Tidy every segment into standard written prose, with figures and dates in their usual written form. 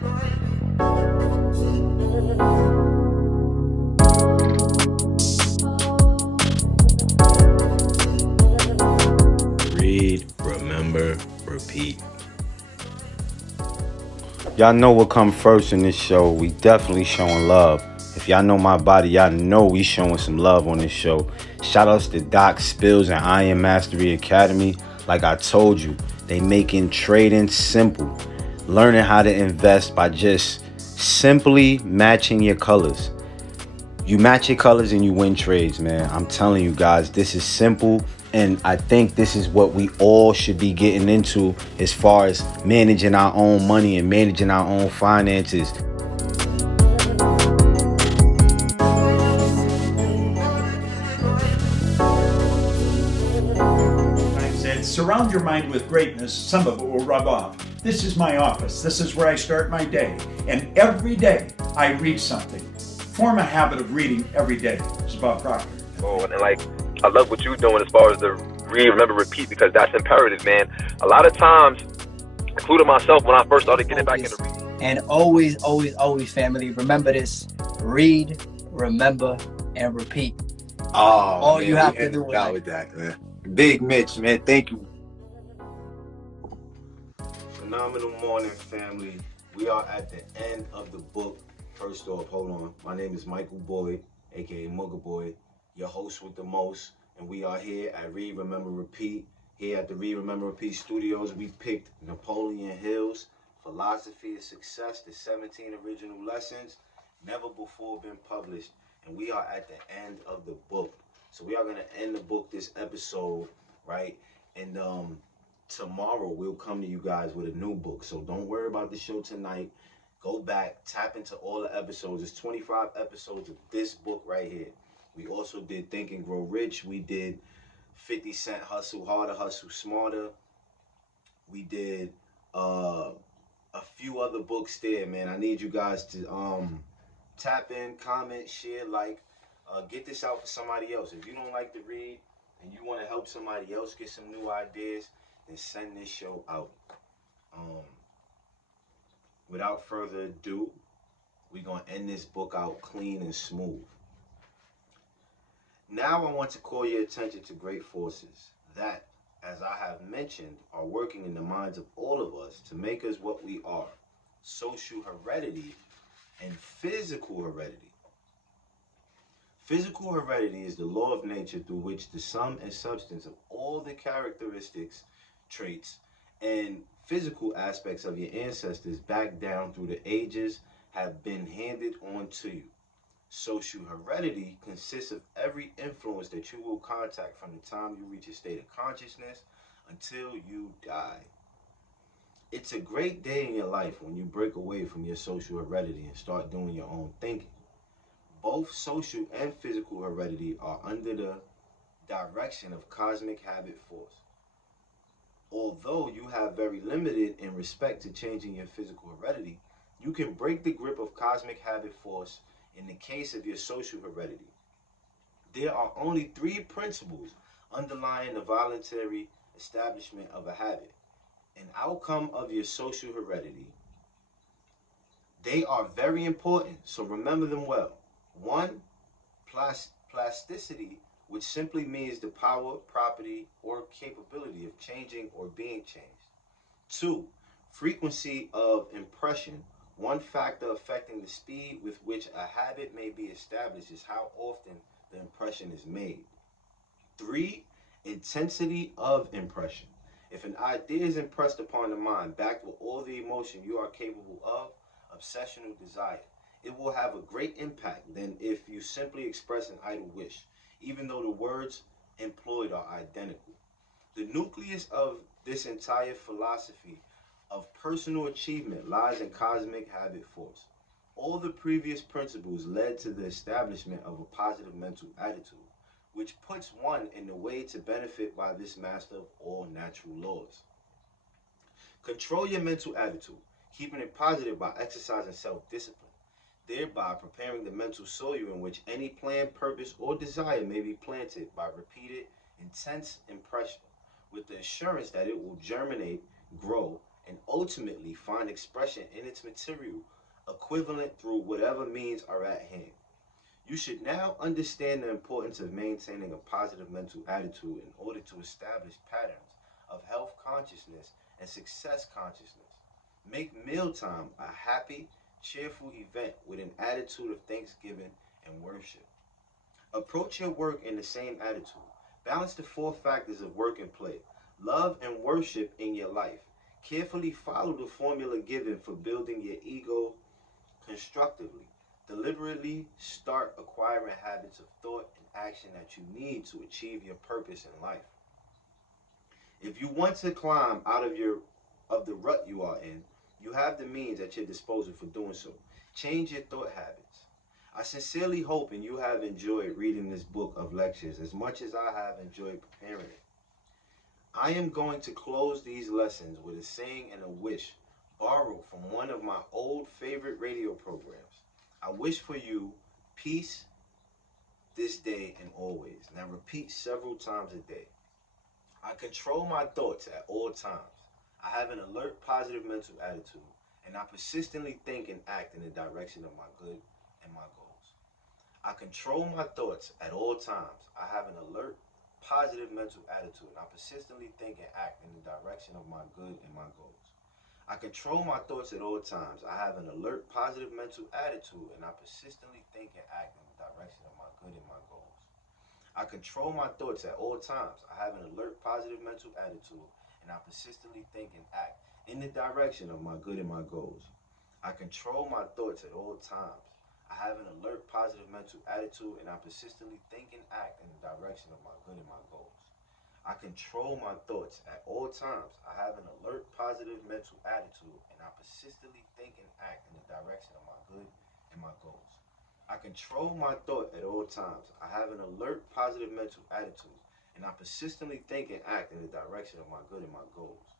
Read, remember, repeat. Y'all know what come first in this show. We definitely showing love. If y'all know my body, y'all know we showing some love on this show. Shout outs to Doc Spills and Iron Mastery Academy. Like I told you, they making trading simple. Learning how to invest by just simply matching your colors. You match your colors and you win trades, man. I'm telling you guys, this is simple. And I think this is what we all should be getting into as far as managing our own money and managing our own finances. I said, surround your mind with greatness, some of it will rub off. This is my office. This is where I start my day. And every day I read something. Form a habit of reading every day. It's about Proctor. Oh, and like, I love what you're doing as far as the read, remember, repeat, because that's imperative, man. A lot of times, including myself, when I first started getting back into reading. And always, always, family, remember this: read, remember, and repeat. Oh, All man, you have we to do ended out with that, man. Big Mitch, man, thank you. Phenomenal morning, family. We are at the end of the book. First off, hold on. My name is Michael Boyd, aka Mugga Boy, your host with the most. And we are here at Read, Remember, Repeat. Here at the Read, Remember, Repeat Studios, we picked Napoleon Hill's Philosophy of Success, the 17 original lessons, never before been published. And we are at the end of the book. So we are going to end the book this episode, right? And tomorrow we'll come to you guys with a new book. So don't worry about the show tonight. Go back, tap into all the episodes. There's 25 episodes of this book right here. We also did Think and Grow Rich. We did 50 Cent Hustle Harder, Hustle Smarter. We did a few other books there, man. I need you guys to tap in, comment, share, like, get this out for somebody else. If you don't like to read and you want to help somebody else get some new ideas, then send this show out. Without further ado, we're going to end this book out clean and smooth. Now I want to call your attention to great forces that, as I have mentioned, are working in the minds of all of us to make us what we are: social heredity and physical heredity. Physical heredity is the law of nature through which the sum and substance of all the characteristics, traits, and physical aspects of your ancestors back down through the ages have been handed on to you. Social heredity consists of every influence that you will contact from the time you reach a state of consciousness until you die. It's a great day in your life when you break away from your social heredity and start doing your own thinking. Both social and physical heredity are under the direction of cosmic habit force. Although you have very limited in respect to changing your physical heredity, you can break the grip of cosmic habit force in the case of your social heredity. There are only three principles underlying the voluntary establishment of a habit: an outcome of your social heredity. They are very important, so remember them well. One, plasticity, which simply means the power, property, or capability of changing or being changed. Two, frequency of impression. One factor affecting the speed with which a habit may be established is how often the impression is made. Three, intensity of impression. If an idea is impressed upon the mind, backed with all the emotion you are capable of, obsessional desire, it will have a great impact than if you simply express an idle wish, even though the words employed are identical. The nucleus of this entire philosophy of personal achievement lies in cosmic habit force. All the previous principles led to the establishment of a positive mental attitude, which puts one in the way to benefit by this master of all natural laws. Control your mental attitude, keeping it positive by exercising self-discipline, thereby preparing the mental soil in which any plan, purpose, or desire may be planted by repeated, intense impression, with the assurance that it will germinate, grow, and ultimately find expression in its material equivalent through whatever means are at hand. You should now understand the importance of maintaining a positive mental attitude in order to establish patterns of health consciousness and success consciousness. Make mealtime a happy, cheerful event with an attitude of thanksgiving and worship. Approach your work in the same attitude. Balance the four factors of work and play. Love and worship in your life. Carefully follow the formula given for building your ego constructively. Deliberately start acquiring habits of thought and action that you need to achieve your purpose in life. If you want to climb out of the rut you are in, you have the means at your disposal for doing so. Change your thought habits. I sincerely hope and you have enjoyed reading this book of lectures as much as I have enjoyed preparing it. I am going to close these lessons with a saying and a wish borrowed from one of my old favorite radio programs. I wish for you peace this day and always. Now repeat several times a day. I control my thoughts at all times. I have an alert, positive mental attitude, and I persistently think and act in the direction of my good and my goals. I control my thoughts at all times. I have an alert, positive mental attitude, and I persistently think and act in the direction of my good and my goals. I control my thoughts at all times. I have an alert, positive mental attitude, and I persistently think and act in the direction of my good and my goals. I control my thoughts at all times. I have an alert, positive mental attitude, and I persistently think and act in the direction of my good and my goals. I control my thoughts at all times. I have an alert, positive mental attitude, and I persistently think and act in the direction of my good and my goals. I control my thoughts at all times. I have an alert, positive mental attitude, and I persistently think and act in the direction of my good and my goals. I control my thought at all times. I have an alert, positive mental attitude, and I persistently think and act in the direction of my good and my goals.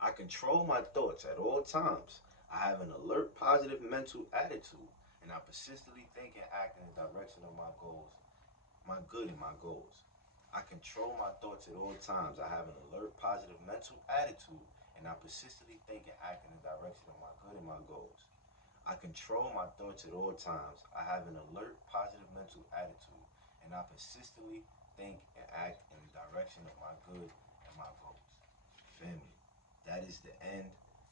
I control my thoughts at all times. I have an alert, positive mental attitude, and I persistently think and act in the direction of my goals, my good and my goals. I control my thoughts at all times. I have an alert, positive mental attitude, and I persistently think and act in the direction of my good and my goals. I control my thoughts at all times. I have an alert, positive mental attitude, and I persistently think and act in the direction of my good and my goals. Family, that is the end.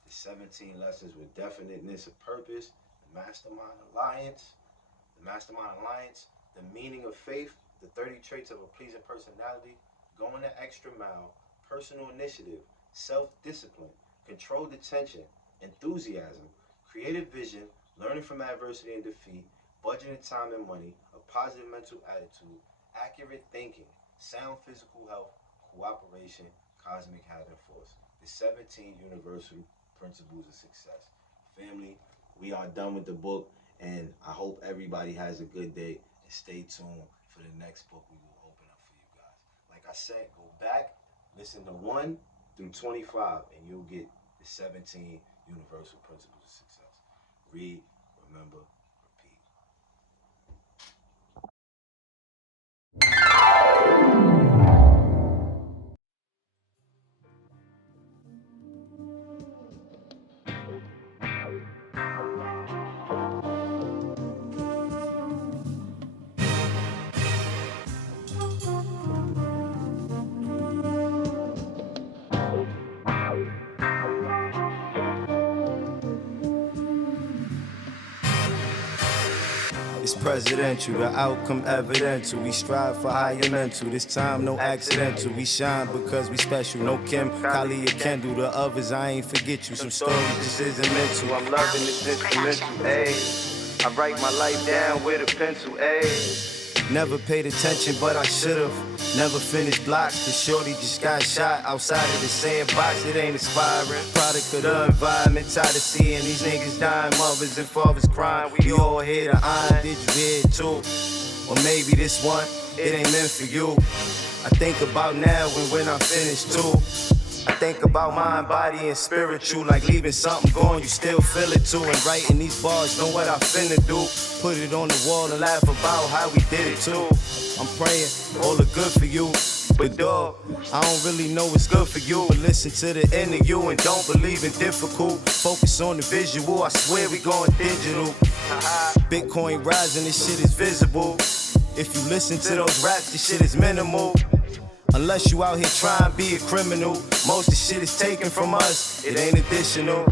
The 17 lessons with definiteness of purpose, the Mastermind Alliance, the meaning of faith, the 30 traits of a pleasing personality, going the extra mile, personal initiative, self-discipline, controlled attention, enthusiasm, creative vision, learning from adversity and defeat, budgeting time and money, a positive mental attitude, accurate thinking, sound physical health, cooperation, cosmic having force. The 17 universal principles of success. Family, we are done with the book, and I hope everybody has a good day, and stay tuned for the next book we will open up for you guys. Like I said, go back, listen to 1 through 25, and you'll get the 17 universal principles of success. Read, remember, repeat. It's presidential, the outcome evidential. We strive for higher mental. This time no accidental. We shine because we special. No Kim, Kali, or Kendall. The others, I ain't forget you. Some stories just isn't mental. I'm loving this instrumental, ayy. I write my life down with a pencil, ayy. Never paid attention, but I should've. Never finished blocks, cause shorty just got shot outside of the sandbox. It ain't inspiring. Product of the environment, tired of seeing these niggas dying, mothers and fathers crying. We all here to iron. Did you hear it too? Or maybe this one, it ain't meant for you. I think about now and when I'm finished too. I think about mind, body, and spiritual, like leaving something going, you still feel it too. And writing these bars, know what I finna do. Put it on the wall and laugh about how we did it too. I'm praying all the good for you. But dog, I don't really know what's good for you. But listen to the end of you and don't believe in difficult. Focus on the visual, I swear we going digital. Bitcoin rising, this shit is visible. If you listen to those raps, this shit is minimal. Unless you out here trying to be a criminal. Most of the shit is taken from us, it ain't additional.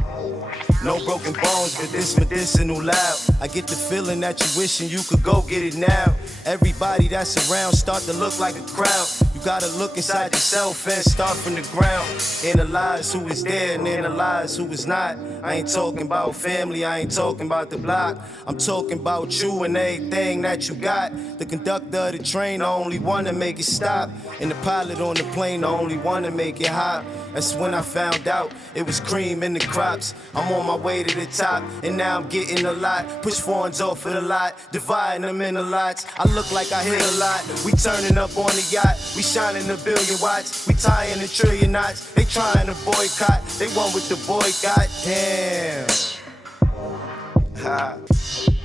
No broken bones, but this medicinal loud. I get the feeling that you wishing you could go get it now. Everybody that's around start to look like a crowd. You gotta look inside yourself and start from the ground. Analyze who is there and analyze who is not. I ain't talking about family, I ain't talking about the block. I'm talking about you and everything that you got. The conductor of the train, the only one to make it stop. And the pilot on the plane, the only one to make it hop. That's when I found out it was cream in the crops. I'm on my way to the top, and now I'm getting a lot. Push foreigns off of the lot, dividing them into lots. I look like I hit a lot. We turning up on the yacht, we shining a billion watts. We tying a trillion knots. They trying to boycott, they want with the boycott. Damn. Ha.